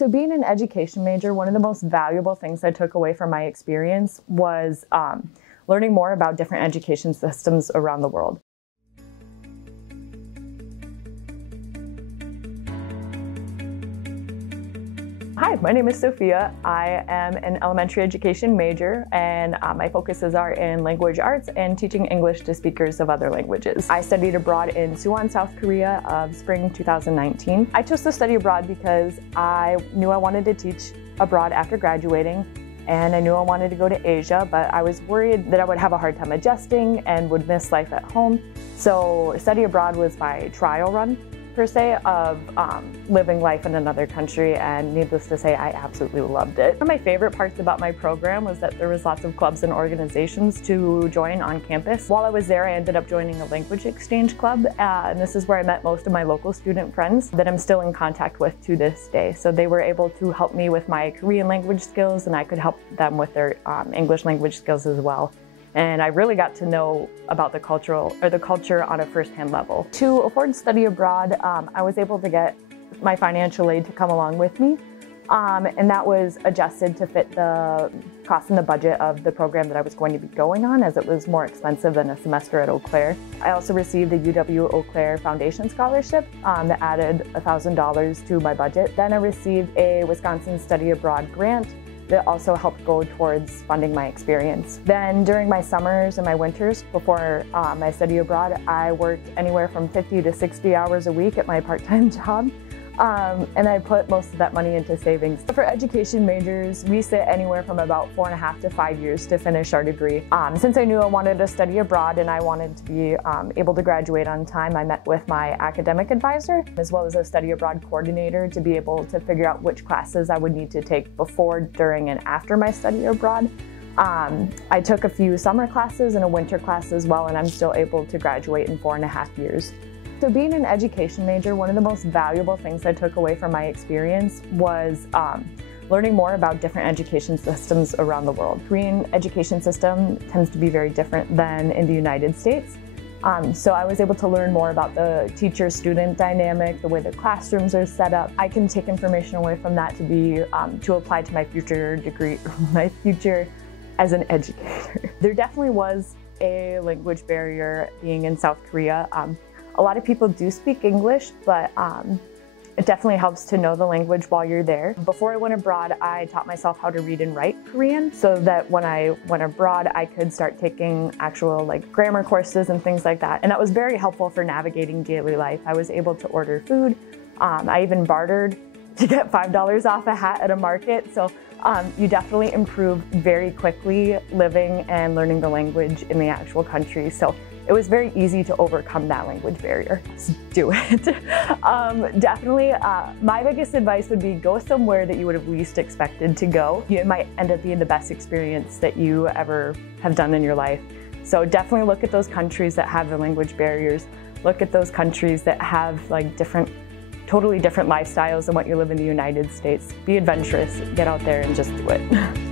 So being an education major, one of the most valuable things I took away from my experience was learning more about different education systems around the world. Hi, my name is Sophia. I am an elementary education major, and my focuses are in language arts and teaching English to speakers of other languages. I studied abroad in Suwon, South Korea of spring 2019. I chose to study abroad because I knew I wanted to teach abroad after graduating, and I knew I wanted to go to Asia, but I was worried that I would have a hard time adjusting and would miss life at home. So study abroad was my trial run, per se, of living life in another country, and needless to say, I absolutely loved it. One of my favorite parts about my program was that there was lots of clubs and organizations to join on campus. While I was there, I ended up joining a language exchange club, and this is where I met most of my local student friends that I'm still in contact with to this day. So they were able to help me with my Korean language skills, and I could help them with their English language skills as well. And I really got to know about the culture on a first-hand level. To afford study abroad, I was able to get my financial aid to come along with me, and that was adjusted to fit the cost and the budget of the program that I was going to be going on, as it was more expensive than a semester at Eau Claire. I also received a UW Eau Claire Foundation Scholarship that added $1,000 to my budget. Then I received a Wisconsin Study Abroad grant that also helped go towards funding my experience. Then during my summers and my winters before my study abroad, I worked anywhere from 50 to 60 hours a week at my part-time job. And I put most of that money into savings. For education majors, we sit anywhere from about 4.5 to 5 years to finish our degree. Since I knew I wanted to study abroad and I wanted to be able to graduate on time, I met with my academic advisor as well as a study abroad coordinator to be able to figure out which classes I would need to take before, during, and after my study abroad. I took a few summer classes and a winter class as well, and I'm still able to graduate in 4.5 years. So being an education major, one of the most valuable things I took away from my experience was learning more about different education systems around the world. Korean education system tends to be very different than in the United States. So I was able to learn more about the teacher-student dynamic, the way the classrooms are set up. I can take information away from that to apply to my future degree, my future as an educator. There definitely was a language barrier being in South Korea. A lot of people do speak English, but it definitely helps to know the language while you're there. Before I went abroad, I taught myself how to read and write Korean so that when I went abroad, I could start taking actual grammar courses and things like that. And that was very helpful for navigating daily life. I was able to order food. I even bartered to get $5 off a hat at a market. So you definitely improve very quickly living and learning the language in the actual country. So it was very easy to overcome that language barrier. Just do it. Definitely, my biggest advice would be go somewhere that you would have least expected to go. It might end up being the best experience that you ever have done in your life. So definitely look at those countries that have the language barriers. Look at those countries that have totally different lifestyles than what you live in the United States. Be adventurous, get out there and just do it.